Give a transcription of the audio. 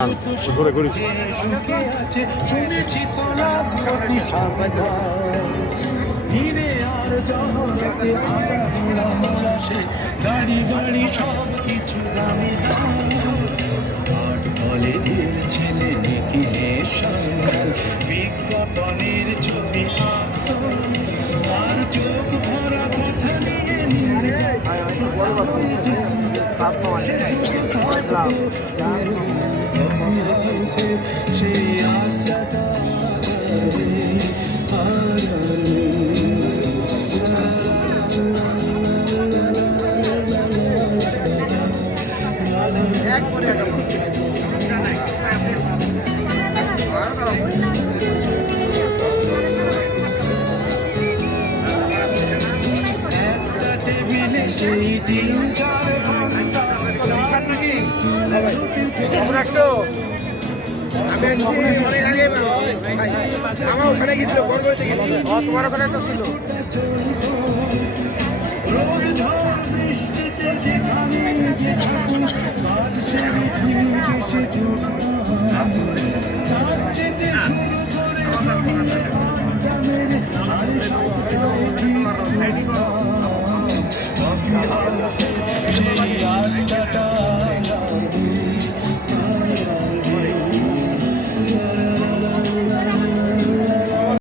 ঘুরে ঘুরে শুনেছি তোলা প্রতি ধীরে আর জগতে আসে গাড়ি বাড়ি সব কিছু দামি আট কলেজের ছেলে নিখিলের সন্ধান বিজ্ঞাপনের ছবি আঁকত আর চোখ ভরা কথা নিয়ে সেই আত্মাটা একটা টেবিলে সেই দিন আমার ওখানে গেছিল তোমার ওখানে তো ছিল